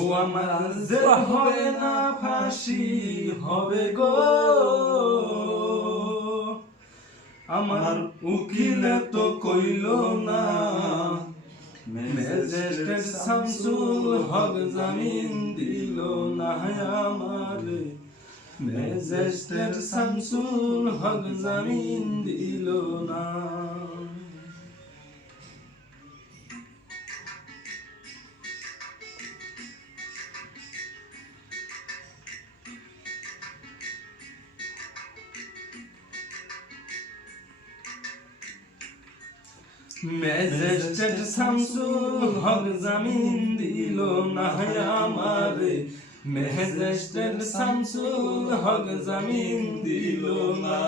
ও আমার জেল হবে না ফাঁসি হবে গো, আমার উকিলে তো কইল না, ম্যাজিস্ট্রেট শামসুল হক জামিন দিল না আমারে, ম্যাজিস্ট্রেট শামসুল হক জামিন দিল না। ম্যাজিস্ট্রেট শামসুল হক জামিন দিল না আমারে, ম্যাজিস্ট্রেট শামসুল হক জামিন দিল না।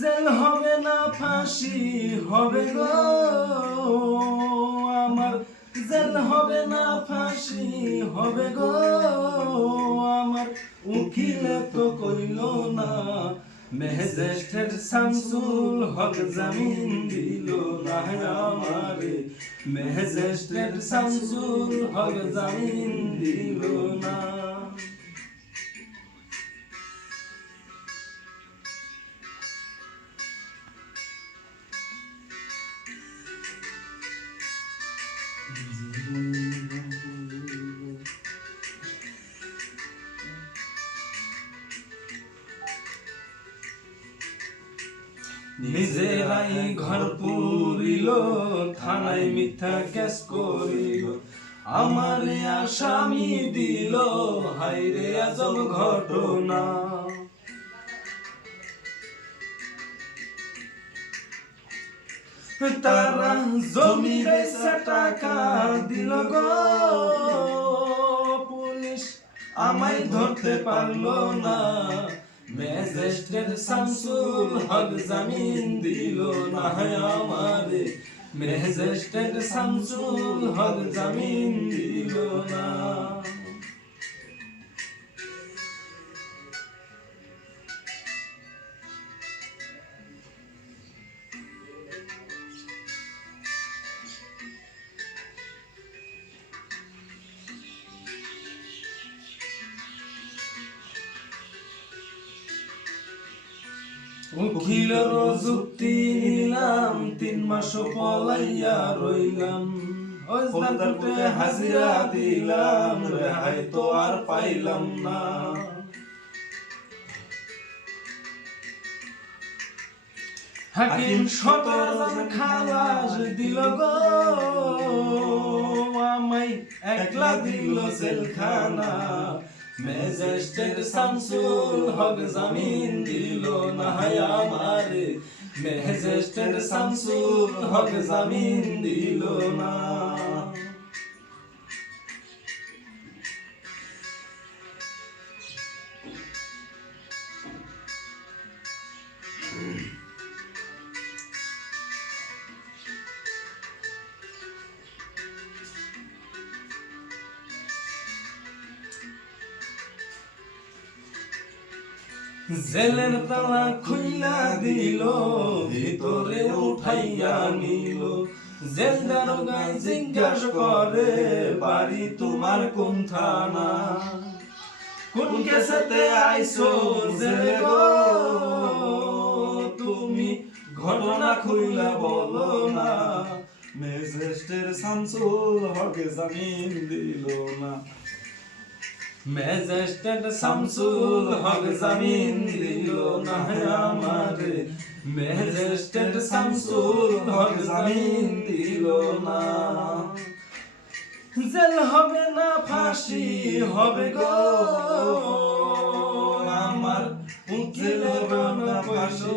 জেল হবে না ফাঁসি হবে গো, আমার জেল হবে না ফাঁসি হবে গো, আমার উকিলে তো কইল না, ম্যাজিস্ট্রেট শামসুল হক জামিন দিল না আমারে, ম্যাজিস্ট্রেট শামসুল হক জামিন দিল না। নিজেরাই ঘর পুরিল, থানায় মিথ্যা কেস করিল, আমার আসামি দিল হায়রে আজব ঘটনা। তারা জমি বেচা টাকা দিল গো, পুলিশ আমায় ধরতে পারলো না, ম্যাজিস্ট্রেট শামসুল হক জামিন দিল না আমারে, ম্যাজিস্ট্রেট শামসুল হক জামিন দিল না। উকিলের যুক্তি নিলাম, 3 মাস পলাইয়া রইলাম, ওজনাতে হাজিরা দিলাম, রেহাই তো আর পাইলাম না। হাকিম 17 জন খালাস দিল গো, আমায় একলা দিল জেলখানা, ম্যাজিস্ট্রেট শামসুল হক জামিন দিল না আমারে, ম্যাজিস্ট্রেট শামসুল হক জামিন দিল না। জেলের তালা খুইলা দিল, ভিতরে উঠাইয়া নিল, জেল দারোগায় জিজ্ঞাসা করে বাড়ি তোমার কোন থানা, কোন কেসেতে আইছো জেলে গো, তুমি ঘটনা খুইলা বলো না, ম্যাজিস্ট্রেট শামসুল হক জামিন দিল না, ম্যাজিস্ট্রেট শামসুল হক জামিন দিল না আমারে, ম্যাজিস্ট্রেট শামসুল হক জামিন দিল না। জেল হবে না ফাঁসি হবে গো, আমার উকিলে না ফাঁসি